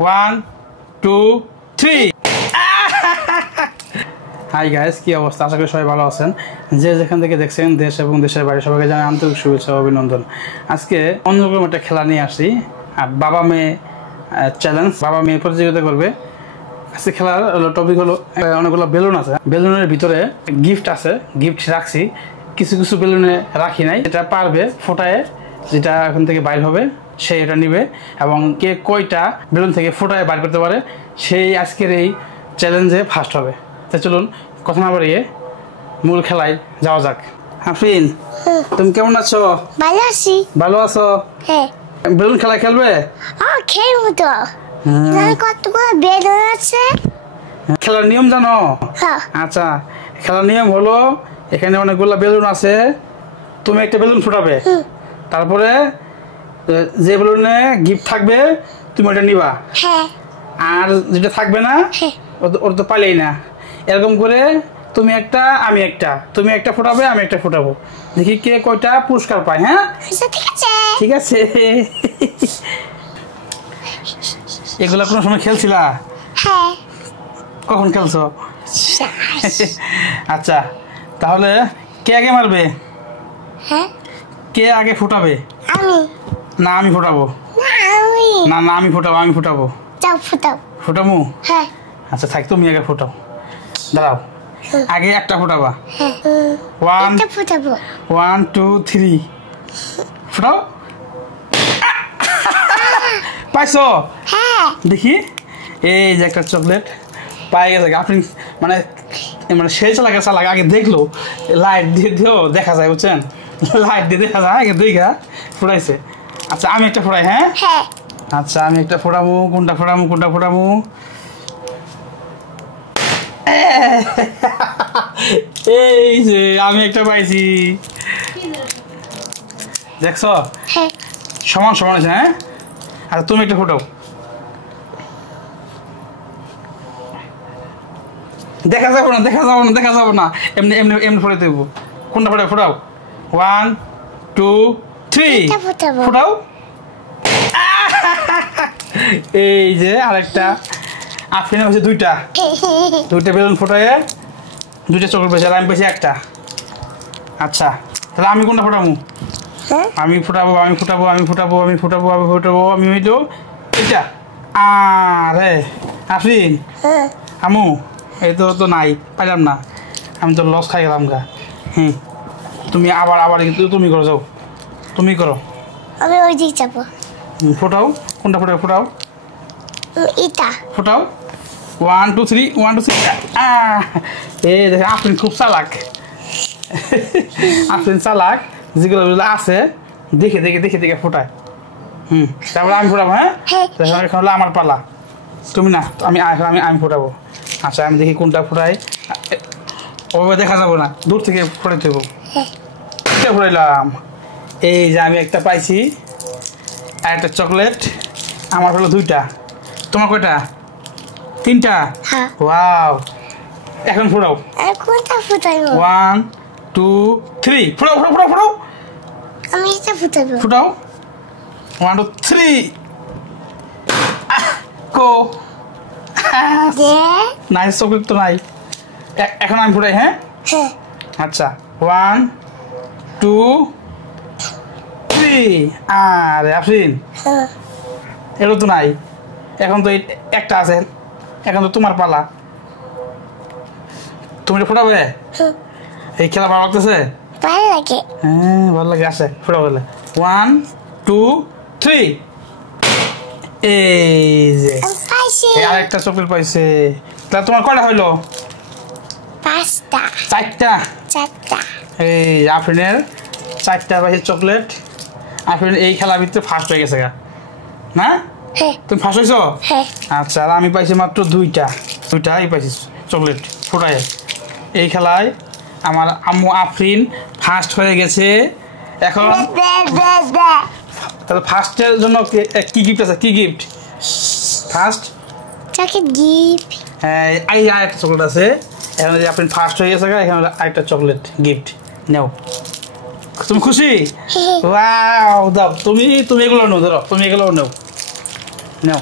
1 2 3 hi guys, কি অবস্থা? আশা করি সবাই ভালো আছেন। যে যেখান থেকে দেখছেন দেশ এবং দেশের বাইরে সবাইকে জানাই আন্তরিক শুভেচ্ছা ও অভিনন্দন। আজকে অন্যরকম একটা খেলা নিয়ে আসি, বাবা মেয়ে চ্যালেঞ্জ। বাবা মেয়ে প্রতিযোগিতা করবে। আজকে খেলার টপিক হলো অনেকগুলো বেলুন আছে, বেলুনের ভিতরে গিফট আছে, গিফট রাখছি। কিছু কিছু বেলুনে রাখি নাই, এটা পারবে ফোটায়, যেটা এখান থেকে বাইর হবে সে এটা নিবে, এবং কে কয়টা বেলুন থেকে ফোটায় বাইর করতে পারে সেই আজকের এই চ্যালেঞ্জে ফার্স্ট হবে। তো চলুন কথা না বাড়িয়ে মূল খেলায় যাওয়া যাক। আফরিন, তুমি কেমন আছো? ভালো আছি। ভালো আছো? হ্যাঁ। বেলুন খেলা খেলবে? খেলবো তো। কতগুলো বেলুন আছে। খেলার নিয়ম জানো? হ্যাঁ। আচ্ছা, খেলার নিয়ম হলো এখানে অনেকগুলো বেলুন আছে, তুমি একটা বেলুন ফোটাবে, তারপরে যে বেলুনে গিফট থাকবে তুমি ওটা নিবা। হ্যাঁ। আর যেটা থাকবে না ওটা তো পাইলেই না। এরকম করে তুমি একটা আমি একটা, তুমি একটা ফোটাবে আমি একটা ফোটাবো, দেখি কে কয়টা পুরস্কার পায়। হ্যাঁ ঠিক আছে। ঠিক আছে। এগুলা কোনো সময় খেলছিলা? হ্যাঁ। কখন খেলছো? আচ্ছা, তাহলে কে আগে মারবে? হ্যাঁ। কে আগে ফোটাবে? আমি। না আমি ফোটাবো। না না আমি ফোটাবো, আমি ফোটাবো। যাও ফোটাও। ফোটামু? হ্যাঁ। আচ্ছা থাক, তুমি আগে ফোটাও। দাঁড়াও, আগে একটা ফোটাবা। হ্যাঁ। 1 ফোটাবো। 1 2 3 ফোটাও। পাইছো? হ্যাঁ। দেখি, এই যে একটা চকলেট পাই গেছে। আপনি মানে মানে সেই চালাকে আগে দেখলো, লাইট দিয়ে দিও দেখা যায়, বুঝছেন? লাইট দিয়ে দেখা যায়, আগে দেখা ফোটাইছে। আচ্ছা আমি একটা ফোটাই। হ্যাঁ হ্যাঁ। আচ্ছা আমি একটা ফোটামু। কোনটা ফোটামু? কোনটা ফোটামু? এই যে আমি একটা পাইছি, দেখছো? হ্যাঁ। সমান সমান আছে। হ্যাঁ আচ্ছা তুমি একটা ফোটাও। দেখা যাবো না, দেখা যাবো না, দেখা যাবো না, এমনি এমনি এমনি ফোটাই দেবো। কোনটা ফোটাও? ফোটাও। 1 2 3 ফোটাও। এই যে আরেকটা আফরিন হচ্ছে দুইটা বেলুন ফোটায়, দুইটা চকলেট পেয়েছে, আর আমি পেয়েছি একটা। আচ্ছা তাহলে আমি কোনটা ফোটাবো? আমি ফোটাবো, আমি ফোটাবো, আমি ফোটাবো, আমি ফোটাবো, আমি ফোটাবো, আমি হইলো এটা। আরে আফরিন, আমু এই তো নাই, পাইলাম না, আমি তো লস খাই গেলাম গা। তুমি আবার আবার কিন্তু তুমি করো, যাও তুমি করো। আমি ওই দিক যাবো। ফোটাও। কোনটা ফোটাও? ফোটাও। এটা ফোটাও। 1 2 3 1 2 3। এই দেখে আফরিন খুব চালাক। আফরিন চালাক, যেগুলো আছে দেখে দেখে দেখে দেখে ফোটায়। তারপরে আমি ফোটাবো। হ্যাঁ এখন হলো আমার পালা, তুমি না, আমি আমি ফোটাবো। আচ্ছা আমি দেখি কোনটা ফোটাই। ওভাবে দেখা যাবো না, দূর থেকে ফোটাইতে দেবো। ফোটাইলাম। এই যে আমি একটা পাইছি, আর একটা চকলেট। আমার হলো দুইটা, তোমার কয়টা? তিনটা। ওয়াও, এখন ফোটাও। কোনটা ফোটাবো? 1 2 3 ফোটাও ফোটাও ফোটাও ফোটাও। আমি এটা ফোটাবো। ফোটাও। 1 2 3 কো। নাই, চকলেট তো নাই। এখন আমি ফোটাই। হ্যাঁ আচ্ছা 1 2 3। আরে আফরিন, এগুলো তো নাই, এখন তো একটা আছে, এখন তো তোমার পালা, তুমি ফোটাবে। এই খেলা ভালো লাগতেছে? ভালো লাগে। হ্যাঁ ভালো লাগে। আসে ফোটাও গেলে। 1 2 3। এই যে আরেকটা চকলেট পাইছে। তাহলে তোমার কয়টা হইলো? 5টা। 4টা। এই আফরিনের 4টা পাইছে চকলেট। আফরিন এই খেলার ভিতরে ফার্স্ট হয়ে গেছে গা, না? তুমি ফার্স্ট হয়েছো? আচ্ছা, আর আমি পাইছি মাত্র দুইটাই পাইছি চকলেট ফোটায়। এই খেলায় আমার আম্মু আফরিন ফার্স্ট হয়ে গেছে। এখন তাহলে ফার্স্টের জন্য কি গিফট আছে? কি গিফট ফার্স্ট? Chocolate gift. হ্যাঁ এই আরেকটা চকলেট আছে। এখন যে আপনি ফার্স্ট হয়ে গেছে, এখন আরেকটা চকলেট গিফট নেও। তুমি খুশি? ওয়াও, দাও তুমি এগুলো নাও, ধরো তুমি এগুলো নাও।